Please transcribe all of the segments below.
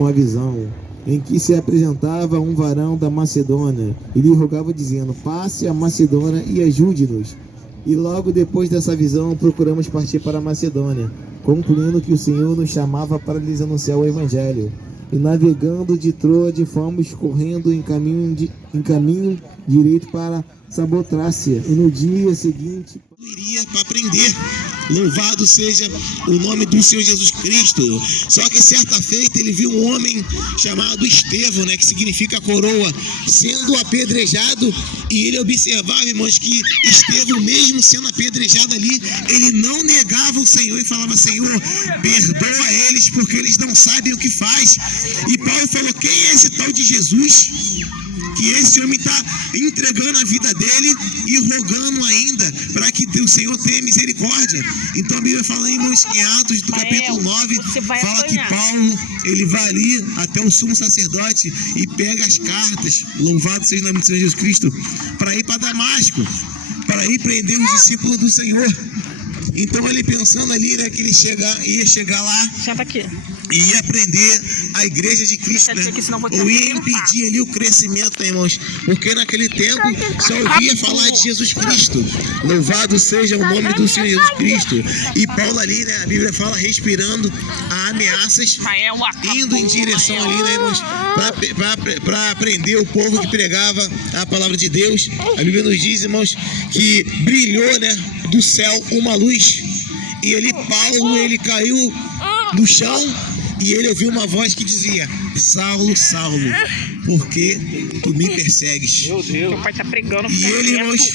uma visão em que se apresentava um varão da Macedônia e lhe rogava dizendo: passe a Macedônia e ajude-nos. E logo depois dessa visão procuramos partir para a Macedônia, concluindo que o Senhor nos chamava para lhes anunciar o Evangelho. E navegando de Troade fomos correndo em caminho direito para Samotrácia. E no dia seguinte iria para aprender. Louvado seja o nome do Senhor Jesus Cristo. Só que certa feita ele viu um homem chamado Estevão, que significa coroa, sendo apedrejado, e ele observava, irmãos, que Estevão, mesmo sendo apedrejado ali, ele não negava o Senhor e falava: Senhor, perdoa eles porque eles não sabem o que faz. E Paulo falou: quem é esse tal de Jesus? Que esse homem está entregando a vida dele e rogando ainda para que o Senhor tenha misericórdia. Então a Bíblia fala, irmãos, em Atos do capítulo 9, fala que Paulo, ele vai ali até o sumo sacerdote e pega as cartas, louvado seja o nome do Senhor Jesus Cristo, para ir para Damasco, para ir prender os discípulos do Senhor. Então ele pensando ali, que ele ia chegar lá, senta aqui, e ia aprender a igreja de Cristo, ou ia impedir ali o crescimento, irmãos, porque naquele tempo só ouvia falar de Jesus Cristo. Louvado seja o nome do Senhor Jesus Cristo. E Paulo ali, a Bíblia fala, respirando ameaças, indo em direção ali, irmãos, para aprender o povo que pregava a palavra de Deus. A Bíblia nos diz, irmãos, que brilhou, do céu uma luz, e ele, Paulo, ele caiu no chão, e ele ouviu uma voz que dizia: Saulo, Saulo, por que tu me persegues? Meu Deus. Teu pai tá pregando. E ele, irmãos,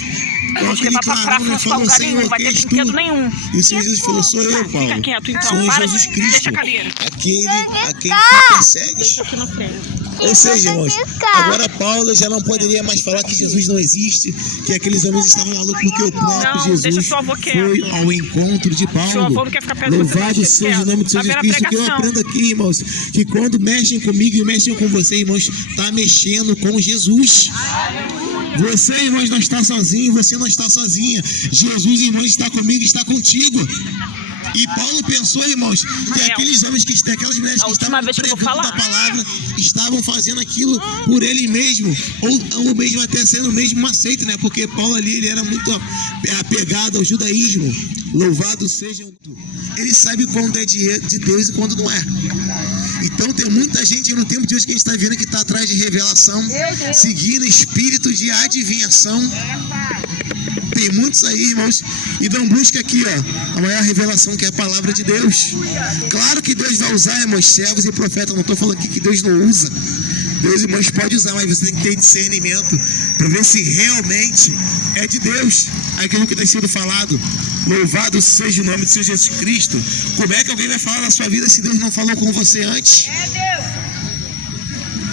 ele clamou, falou: Senhor, quem és tu? E o Senhor Jesus falou: sou eu, Paulo. Fica quieto, então. Sou Jesus Cristo, aquele a quem tu persegues. Deixa aqui na frente. Ou seja, irmãos, agora Paulo já não poderia mais falar que Jesus não existe, que aqueles homens estavam malucos, porque o próprio Jesus foi ao encontro de Paulo. Louvado seja o nome do Senhor Jesus Cristo. Que eu aprendo aqui, irmãos, que quando mexem comigo e mexem com você, irmãos, está mexendo com Jesus. Você, irmãos, não está sozinho, você não está sozinha. Jesus, irmãos, está comigo, está contigo. E Paulo pensou, irmãos, que aqueles homens, aquelas mulheres que estavam pregando a palavra, estavam fazendo aquilo por ele mesmo, ou mesmo até sendo mesmo uma seita, porque Paulo ali, ele era muito apegado ao judaísmo. Louvado seja o... Ele sabe quando é de Deus e quando não é. Então tem muita gente no tempo de hoje que a gente está vendo que está atrás de revelação, seguindo espírito de adivinhação. Tem muitos aí, irmãos, e não busca aqui, a maior revelação, que é a palavra de Deus. Claro que Deus vai usar, irmãos, servos e profetas. Não estou falando aqui que Deus não usa. Deus, irmãos, pode usar, mas você tem que ter discernimento para ver se realmente é de Deus aquilo que tem sido falado. Louvado seja o nome do Senhor Jesus Cristo. Como é que alguém vai falar na sua vida se Deus não falou com você antes?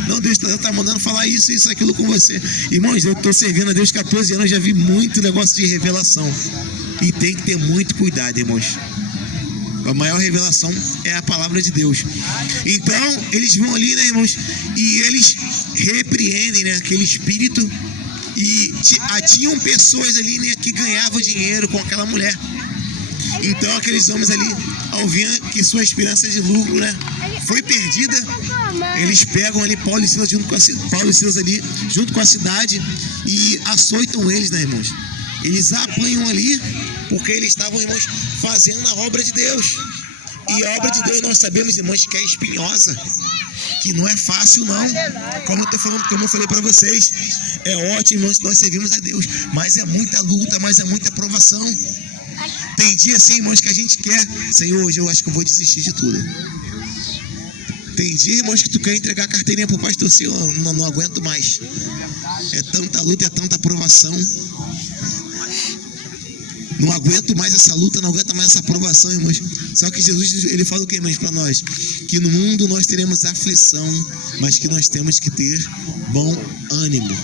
Não, Deus está mandando falar isso, aquilo com você. Irmãos, eu estou servindo a Deus 14 anos, já vi muito negócio de revelação. E tem que ter muito cuidado, irmãos. A maior revelação é a palavra de Deus. Então, eles vão ali, irmãos, e eles repreendem, aquele espírito. E tinham pessoas ali, que ganhavam dinheiro com aquela mulher. Então, aqueles homens ali, ao ver que sua esperança de lucro, foi perdida, eles pegam ali Paulo e Silas ali junto com a cidade e açoitam eles, irmãos. Eles apanham ali porque eles estavam, irmãos, fazendo a obra de Deus. E a obra de Deus nós sabemos, irmãos, que é espinhosa, que não é fácil não. Como eu falei para vocês, é ótimo, irmãos, que nós servimos a Deus, mas é muita luta, mas é muita provação. Tem dia assim, irmãos, que a gente quer: Senhor, hoje eu acho que eu vou desistir de tudo. Tem dia, irmãos, que tu quer entregar a carteirinha pro pastor, Senhor, não aguento mais. É tanta luta, é tanta provação. Não aguento mais essa luta, não aguento mais essa provação, irmãos. Só que Jesus, ele fala o que, irmãos, para nós? Que no mundo nós teremos aflição, mas que nós temos que ter bom ânimo.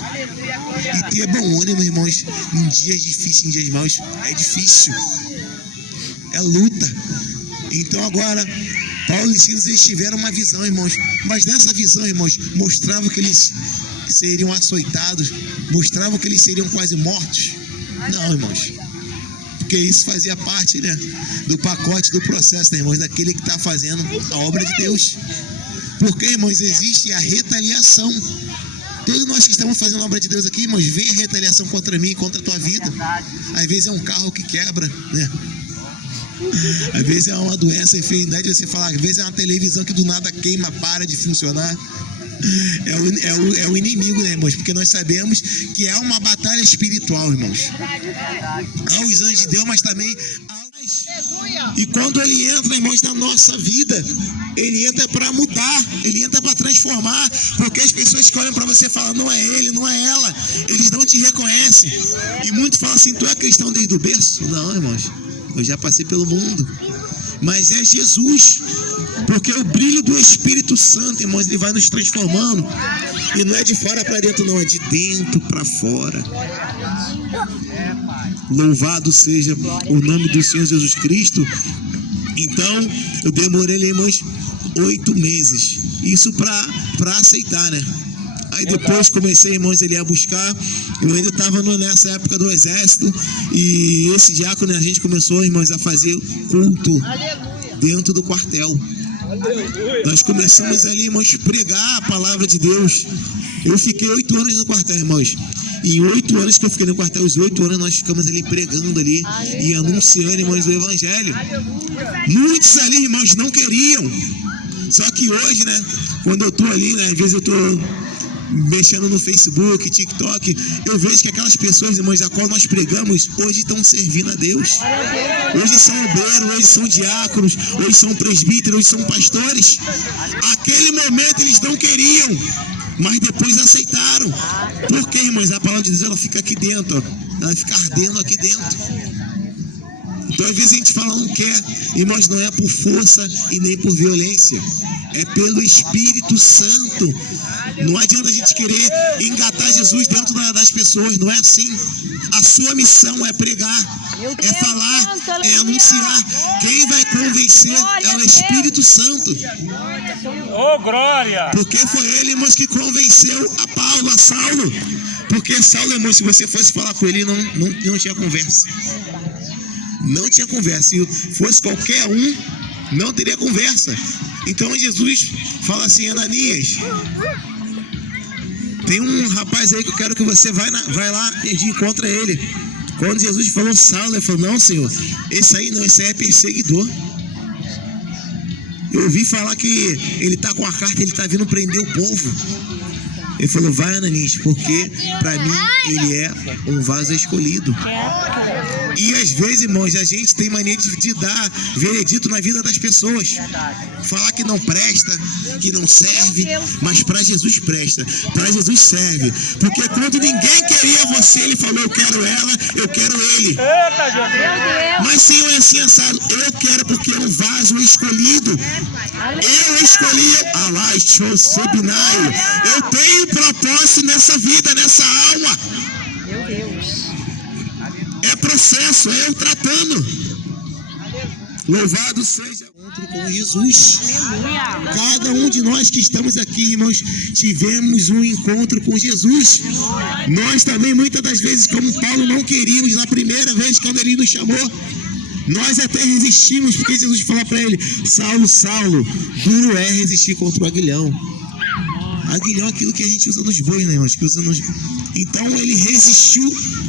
E ter bom ânimo, irmãos, em dias difíceis, em dias maus, é difícil. É luta. Então agora, Paulo e Silas, eles tiveram uma visão, irmãos. Mas nessa visão, irmãos, mostrava que eles seriam açoitados, mostrava que eles seriam quase mortos. Não, irmãos. Porque isso fazia parte, do pacote do processo, irmãos, daquele que está fazendo a obra de Deus. Porque, irmãos, existe a retaliação. Todos nós que estamos fazendo a obra de Deus aqui, irmãos, vem a retaliação contra mim, contra a tua vida. Às vezes é um carro que quebra, né? Às vezes é uma doença, enfermidade, você fala, às vezes é uma televisão que do nada queima, para de funcionar. É o inimigo, né, irmãos? Porque nós sabemos que é uma batalha espiritual, irmãos. Há os anjos de Deus, mas também há... E quando ele entra, irmãos, na nossa vida, ele entra para mudar, ele entra para transformar, porque as pessoas que olham para você falam, não é ele, não é ela, eles não te reconhecem. E muitos falam assim, tu é cristão desde o berço? Não, irmãos, eu já passei pelo mundo. Mas é Jesus, porque o brilho do Espírito Santo, irmãos, ele vai nos transformando. E não é de fora para dentro, não, é de dentro para fora. Louvado seja o nome do Senhor Jesus Cristo. Então, eu demorei, irmãos, 8 meses. Isso para aceitar, né? Aí depois comecei, irmãos, a buscar. Eu ainda estava nessa época do exército. E esse diácono, a gente começou, irmãos, a fazer culto dentro do quartel. Nós começamos ali, irmãos, pregar a palavra de Deus. Eu fiquei 8 anos no quartel, irmãos. E 8 anos que eu fiquei no quartel, os 8 anos nós ficamos ali pregando ali e anunciando, irmãos, o evangelho. Muitos ali, irmãos, não queriam. Só que hoje, né, quando eu tô ali, né, às vezes eu tô mexendo no Facebook, TikTok, eu vejo que aquelas pessoas, irmãos, a qual nós pregamos, hoje estão servindo a Deus. Hoje são obreiros, hoje são diáconos, hoje são presbíteros, hoje são pastores. Aquele momento eles não queriam, mas depois aceitaram. Porque, irmãos, a palavra de Deus, ela fica aqui dentro, ó. Ela fica ardendo aqui dentro. Então, às vezes a gente fala, não quer. Irmãos, não é por força e nem por violência. É pelo Espírito Santo. Não adianta a gente querer engatar Jesus dentro das pessoas. Não é assim. A sua missão é pregar, é falar, é anunciar. Quem vai convencer é o Espírito Santo. Oh, glória! Porque foi ele, irmãos, que convenceu a Paulo, a Saulo. Porque Saulo, irmãos, se você fosse falar com ele, não tinha conversa. Não tinha conversa. Se fosse qualquer um, não teria conversa. Então Jesus fala assim, Ananias, tem um rapaz aí que eu quero que você vai lá e encontra ele. Quando Jesus falou Saulo, ele falou, não, Senhor, esse aí não, esse aí é perseguidor. Eu ouvi falar que ele está com a carta, ele está vindo prender o povo. Ele falou, vai, Ananias, porque para mim ele é um vaso escolhido. E às vezes, irmãos, a gente tem mania de dar veredito na vida das pessoas. Falar que não presta, que não serve, mas para Jesus presta, para Jesus serve. Porque quando ninguém queria você, ele falou, eu quero ela, eu quero ele. Mas Senhor, é assim, assado, eu quero porque é um vaso escolhido. Eu escolhi, eu tenho propósito nessa vida, nessa alma. É processo, é eu tratando. Louvado seja o encontro com Jesus. Cada um de nós que estamos aqui, irmãos, tivemos um encontro com Jesus. Nós também, muitas das vezes, como Paulo, não queríamos na primeira vez quando ele nos chamou. Nós até resistimos, porque Jesus falou para ele, Saulo, Saulo, duro é resistir contra o aguilhão. Aguilhão é aquilo que a gente usa nos bois, né, irmãos? Então ele resistiu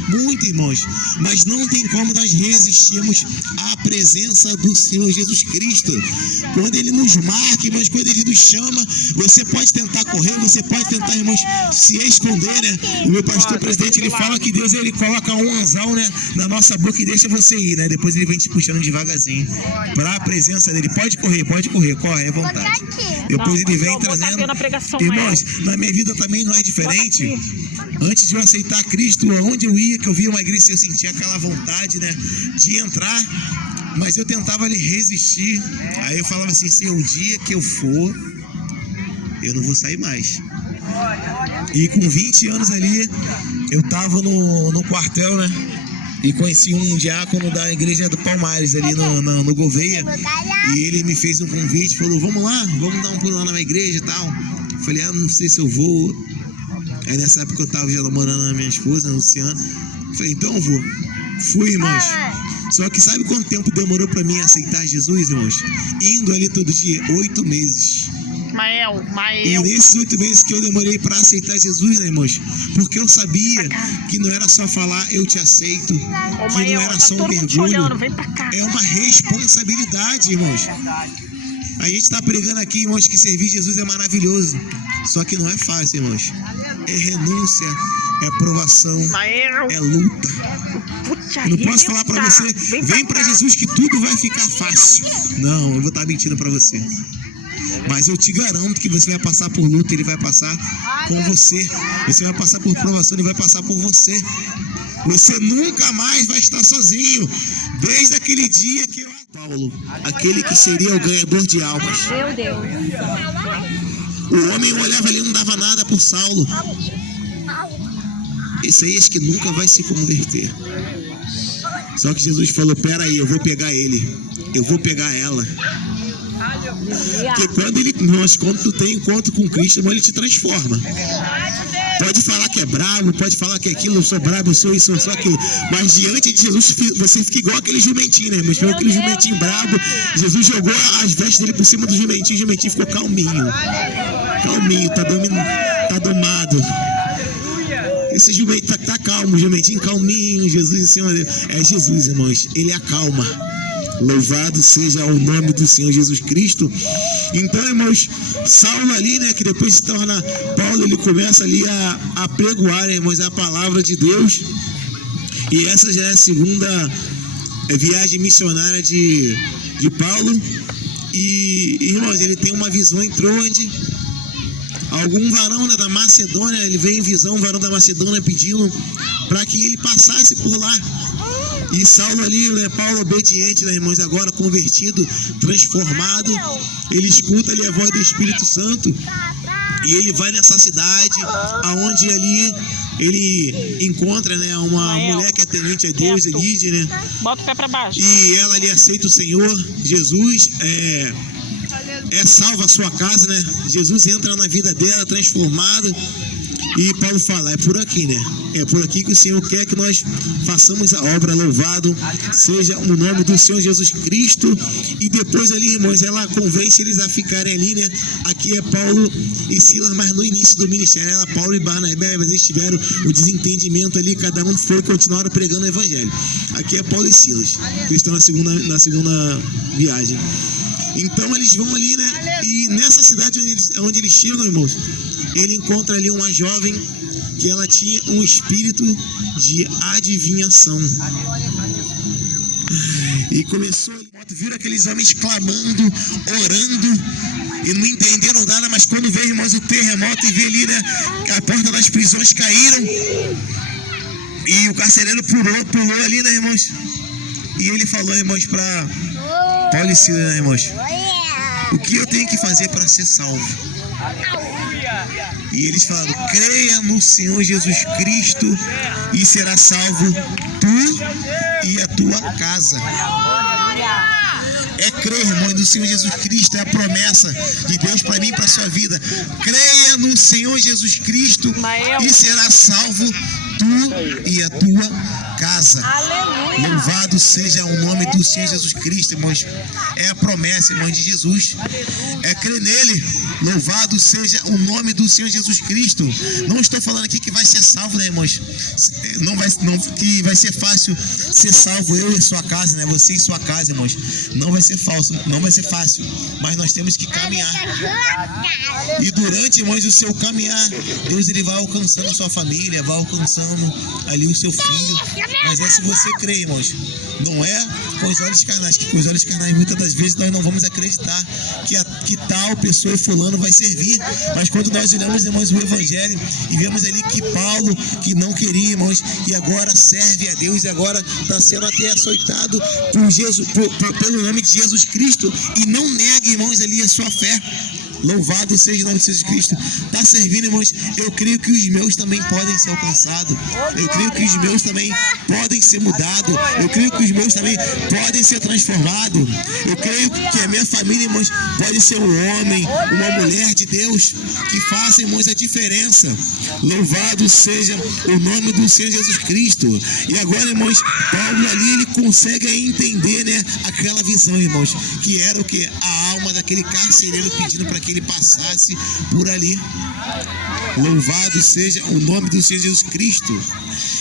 muito, irmãos. Mas não tem como nós resistirmos à presença do Senhor Jesus Cristo. Quando ele nos marca, irmãos, quando ele nos chama, você pode tentar correr, você pode tentar, irmãos, se esconder, né? O meu pastor presidente, ele fala que Deus, ele coloca um anzal, né, na nossa boca e deixa você ir, né? Depois ele vem te puxando devagarzinho para a presença dele. Pode correr, corre à vontade. Depois ele vem trazendo. Irmãos, na minha vida também não é diferente. Antes de eu aceitar Cristo, onde eu ia, que eu via uma igreja, eu sentia aquela vontade, né, de entrar, mas eu tentava ali resistir. Aí eu falava assim, se um dia que eu for, eu não vou sair mais. E com 20 anos ali, eu tava no quartel, né, e conheci um diácono da igreja do Palmares ali no Gouveia, e ele me fez um convite, falou, vamos lá, vamos dar um pulo lá na minha igreja e tal. Falei, não sei se eu vou. Aí nessa época eu tava já namorando a minha esposa, a Luciana. Falei, então eu vou. Fui, irmãos. Só que sabe quanto tempo demorou pra mim aceitar Jesus, irmãos? Indo ali todo dia, 8 meses. Mael. E nesses 8 meses que eu demorei para aceitar Jesus, né, irmãos? Porque eu sabia que não era só falar eu te aceito, que não era só um mergulho, é uma responsabilidade, irmãos. A gente está pregando aqui, irmãos, que servir Jesus é maravilhoso, só que não é fácil, irmãos. É renúncia, é provação, é luta. Eu não posso falar para você, vem para Jesus que tudo vai ficar fácil. Não, eu vou estar mentindo para você. Mas eu te garanto que você vai passar por luta, ele vai passar com você. Você vai passar por provação, ele vai passar por você. Você nunca mais vai estar sozinho. Desde aquele dia que Paulo, aquele que seria o ganhador de almas. Meu Deus. O homem olhava ali e não dava nada por Saulo. Esse aí acho que nunca vai se converter. Só que Jesus falou, pera aí, eu vou pegar ele. Eu vou pegar ela. Porque quando tu tem encontro com Cristo, ele te transforma. Pode falar que é brabo, pode falar que é aquilo, eu sou brabo, eu sou isso, eu sou aquilo. Mas diante de Jesus, você fica igual aquele jumentinho, né, irmãos? Pegou aquele jumentinho brabo, Jesus jogou as vestes dele por cima do jumentinho, o jumentinho ficou calminho. Calminho, tá domado. Esse jumento tá calmo, o jumentinho calminho, Jesus em cima dele. É Jesus, irmãos, ele acalma. Louvado seja o nome do Senhor Jesus Cristo. Então, irmãos, Saulo ali, né, que depois se torna Paulo, ele começa ali a pregoar, né, irmãos, a palavra de Deus. E essa já é a segunda viagem missionária de Paulo. E, irmãos, ele tem uma visão entre onde algum varão, né, da Macedônia, ele veio em visão, um varão da Macedônia pedindo para que ele passasse por lá. E Saulo ali, né, Paulo obediente, né, irmãos, agora convertido, transformado, ele escuta ali a voz do Espírito Santo e ele vai nessa cidade, aonde ali ele encontra, né, uma mulher que é temente a Deus, Lídia, né? Bota o pé para baixo. E ela ali aceita o Senhor Jesus, é salva a sua casa, né? Jesus entra na vida dela, transformada. E Paulo fala, é por aqui, né? É por aqui que o Senhor quer que nós façamos a obra. Louvado seja o nome do Senhor Jesus Cristo. E depois ali, irmãos, ela convence eles a ficarem ali, né? Aqui é Paulo e Silas, mas no início do ministério era Paulo e Barnabé, mas eles tiveram o desentendimento ali, cada um foi e continuaram pregando o evangelho. Aqui é Paulo e Silas, que estão na segunda viagem. Então eles vão ali, né? E nessa cidade onde eles chegam, irmãos, ele encontra ali uma jovem que ela tinha um espírito de adivinhação. E começou, viram aqueles homens clamando, orando, e não entenderam nada, mas quando veio, irmãos, o terremoto e vê ali, né, que a porta das prisões caíram, e o carcereiro pulou ali, né, irmãos? E ele falou, irmãos, para Paulo e Silas, né, irmãos? O que eu tenho que fazer para ser salvo? E eles falaram, creia no Senhor Jesus Cristo e será salvo tu e a tua casa. É crer, irmão, no Senhor Jesus Cristo, é a promessa de Deus para mim e para a sua vida. Creia no Senhor Jesus Cristo e será salvo tu e a tua casa. Aleluia. Louvado seja o nome do Senhor Jesus Cristo, irmãos. É a promessa, irmãos, de Jesus. É crer nele. Louvado seja o nome do Senhor Jesus Cristo. Não estou falando aqui que vai ser salvo, né, irmãos? Que vai ser fácil ser salvo, eu e sua casa, né? Você e sua casa, irmãos. Não vai ser falso, não vai ser fácil. Mas nós temos que caminhar. E durante, irmãos, o seu caminhar, Deus, ele vai alcançando a sua família, vai alcançando ali o seu filho. Mas é se você crer, irmãos. Não é com os olhos carnais, que com os olhos carnais muitas das vezes nós não vamos acreditar que tal pessoa e fulano vai servir. Mas quando nós olhamos, irmãos, o evangelho e vemos ali que Paulo, que não queria, irmãos, e agora serve a Deus, e agora está sendo até açoitado por Jesus, pelo nome de Jesus Cristo, e não nega, irmãos, ali a sua fé. Louvado seja o nome de Jesus Cristo. Está servindo, irmãos. Eu creio que os meus também podem ser alcançados. Eu creio que os meus também podem ser mudados. Eu creio que os meus também podem ser transformados. Eu creio que a minha família, irmãos, pode ser um homem, uma mulher de Deus que faça, irmãos, a diferença. Louvado seja o nome do Senhor Jesus Cristo. E agora, irmãos, Paulo ali, ele consegue entender, né, aquela visão, irmãos, que era o que? A alma daquele carcereiro pedindo para que que ele passasse por ali. Louvado seja o nome do Senhor Jesus Cristo.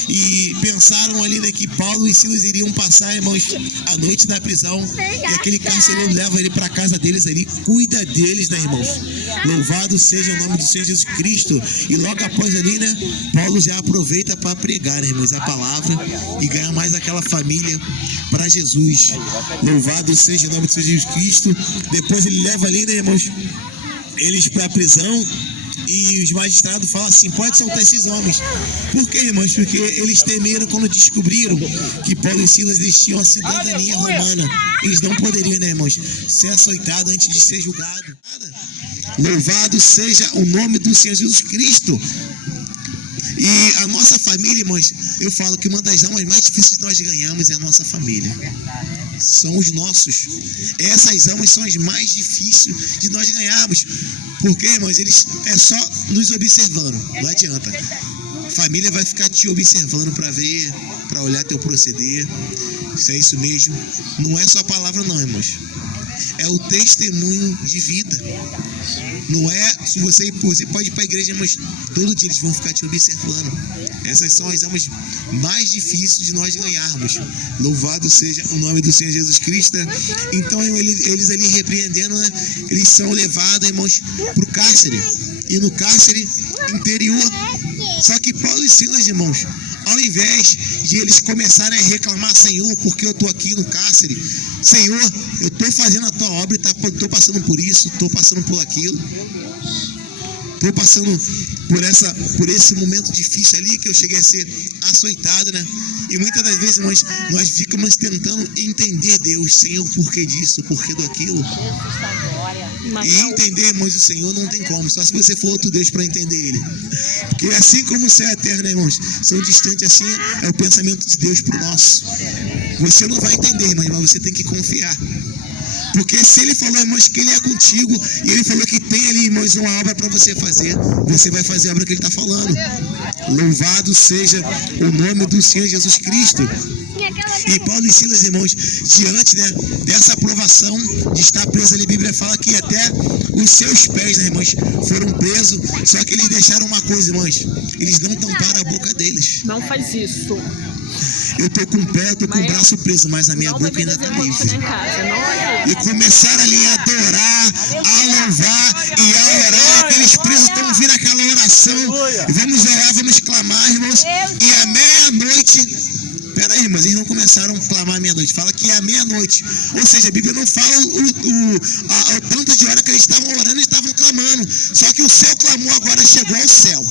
E pensaram ali, né, que Paulo e Silas iriam passar, irmãos, a noite na prisão. E aquele carcereiro leva ele para a casa deles ali, cuida deles, né, irmãos? Louvado seja o nome do Senhor Jesus Cristo. E logo após ali, né, Paulo já aproveita para pregar, né, irmãos, a palavra e ganhar mais aquela família para Jesus. Louvado seja o nome do Senhor Jesus Cristo. Depois ele leva ali, né, irmãos, eles para a prisão. E os magistrados falam assim: pode soltar esses homens. Por quê, irmãos? Porque eles temeram quando descobriram que Paulo e Silas eles tinham a cidadania romana. Eles não poderiam, né, irmãos, ser açoitados antes de ser julgados. Louvado seja o nome do Senhor Jesus Cristo. E a nossa família, irmãos, eu falo que uma das almas mais difíceis de nós ganharmos é a nossa família. São os nossos. Essas almas são as mais difíceis de nós ganharmos. Porque, irmãos, eles é só nos observando. Não adianta. Família vai ficar te observando para ver, para olhar teu proceder. Se é isso mesmo. Não é só a palavra não, irmãos. É o testemunho de vida. Não é, se você pode ir para a igreja, mas todo dia eles vão ficar te observando. Essas são as almas mais difíceis de nós ganharmos. Louvado seja o nome do Senhor Jesus Cristo. Então eles ali repreendendo, né? Eles são levados, irmãos, para o cárcere. E no cárcere interior. Só que Paulo e Silas, irmãos, ao invés de eles começarem a reclamar: Senhor, porque eu estou aqui no cárcere? Senhor, eu estou fazendo a tua obra e estou passando por isso, estou passando por aquilo. Estou passando por esse momento difícil ali que eu cheguei a ser açoitado, né? E muitas das vezes nós ficamos tentando entender Deus, Senhor, o porquê disso, o porquê daquilo. E entender, irmãos, o Senhor não tem como, só se você for outro Deus para entender Ele. Porque assim como o céu e a terra, né, irmãos, são distantes, assim é o pensamento de Deus para o nosso. Você não vai entender, irmãos, mas você tem que confiar. Porque se Ele falou, irmãos, que Ele é contigo, e Ele falou que tem ali, irmãos, uma obra para você fazer, você vai fazer a obra que Ele está falando. Louvado seja o nome do Senhor Jesus Cristo. E Paulo e Silas, irmãos, diante, né, dessa aprovação de estar preso ali, a Bíblia fala que até os seus pés, né, irmãos, foram presos. Só que eles deixaram uma coisa, irmãos: eles não tamparam a boca deles. Não faz isso. Eu tô com o pé, eu tô com o braço preso, mas a minha boca ainda tá livre. E começaram ali a adorar, a louvar e a orar. Aqueles presos estão ouvindo aquela oração. Vamos orar, vamos clamar, irmãos. E à meia-noite. Pera aí, irmãos, eles não começaram a clamar à meia-noite. Fala que é à meia-noite. Ou seja, a Bíblia não fala o tanto de hora que eles estavam orando e estavam clamando. Só que o seu clamor agora chegou ao céu.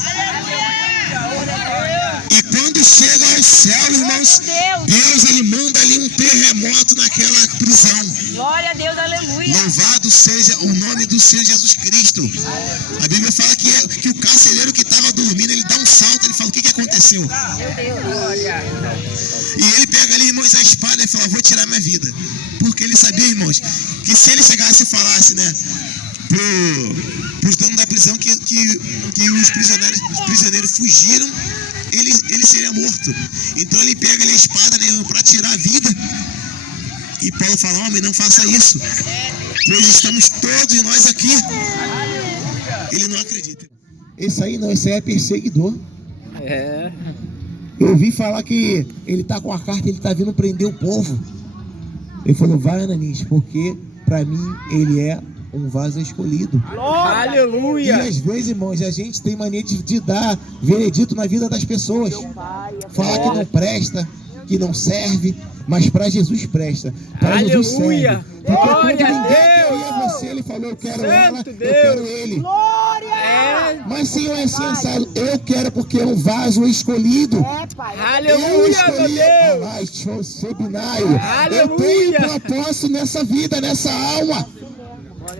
E quando chega ao céu, irmãos, Deus ele manda ali um terremoto naquela prisão. Glória a Deus, aleluia. Louvado seja o nome do Senhor Jesus Cristo. A Bíblia fala que o carcereiro que estava dormindo, ele dá um salto, ele fala: o que aconteceu? Meu Deus, glória. E ele pega ali, irmãos, a espada e fala: vou tirar minha vida. Porque ele sabia, irmãos, que se ele chegasse e falasse, né, para os donos da prisão que os prisioneiros fugiram, ele seria morto. Então ele pega ali a espada, né, para tirar a vida. E Paulo fala: homem, não faça isso, pois estamos todos nós aqui. Ele não acredita. Esse aí não, esse aí é perseguidor. É. Eu ouvi falar que ele tá com a carta, ele tá vindo prender o povo. Ele falou: vai, Ananias, porque para mim ele é um vaso escolhido. Aleluia! E às vezes, irmãos, a gente tem mania de dar veredito na vida das pessoas. Falar que não presta, que não serve, mas para Jesus presta. Para Jesus serve. Porque quando ninguém queria você, ele falou: eu quero ela, eu quero ele. Mas Senhor é sensato, eu quero porque é um vaso escolhido. Aleluia, meu Deus! Eu tenho propósito nessa vida, nessa alma.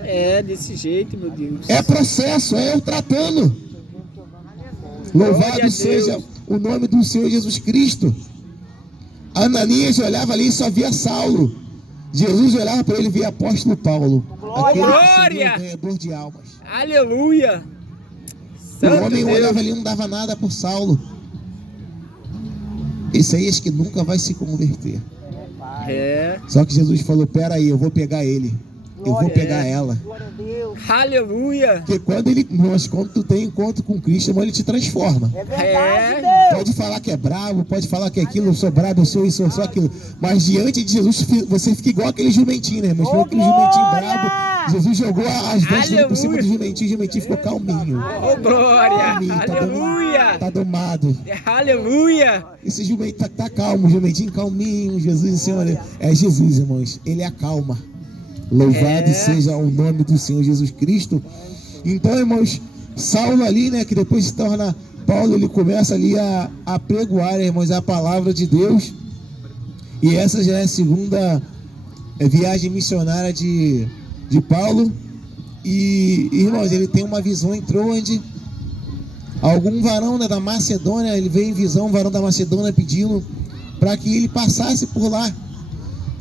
É desse jeito, meu Deus. É processo, é eu tratando. Louvado seja o nome do Senhor Jesus Cristo. Ananias olhava ali e só via Saulo. Jesus olhava para ele e via apóstolo Paulo. Aquele que seria o ganhador de almas. Aleluia! O homem olhava ali e não dava nada por Saulo. Esse aí acho que nunca vai se converter. É. Só que Jesus falou: pera aí, eu vou pegar ele. Eu vou pegar ela. Aleluia. Porque quando tu tem encontro com Cristo, irmão, ele te transforma. É. Pode falar que é bravo, pode falar que é aquilo, eu sou bravo, eu sou isso, eu sou aquilo. Mas diante de Jesus, você fica igual aquele jumentinho, né, irmão? Aquele jumentinho bravo. Jesus jogou as vestes dele por cima do jumentinho, o jumentinho ficou calminho. Oh, glória. Calminho, Aleluia. Tá domado. Aleluia. Esse jumentinho tá calmo, o jumentinho calminho. Jesus, Senhor, é Jesus, irmãos. Ele acalma. Louvado seja o nome do Senhor Jesus Cristo. Então, irmãos, Saulo ali, né, que depois se torna Paulo, ele começa ali a pregoar, irmãos, a palavra de Deus. E essa já é a segunda viagem missionária de Paulo. E, irmãos, ele tem uma visão, entrou onde algum varão, né, da Macedônia, ele veio em visão, um varão da Macedônia pedindo para que ele passasse por lá.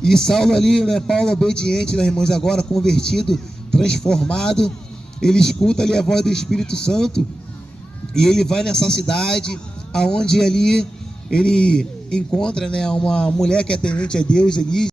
E Saulo ali, né, Paulo obediente, né, irmãos, agora convertido, transformado, ele escuta ali a voz do Espírito Santo e ele vai nessa cidade, aonde ali ele encontra, né, uma mulher que é temente a Deus ali.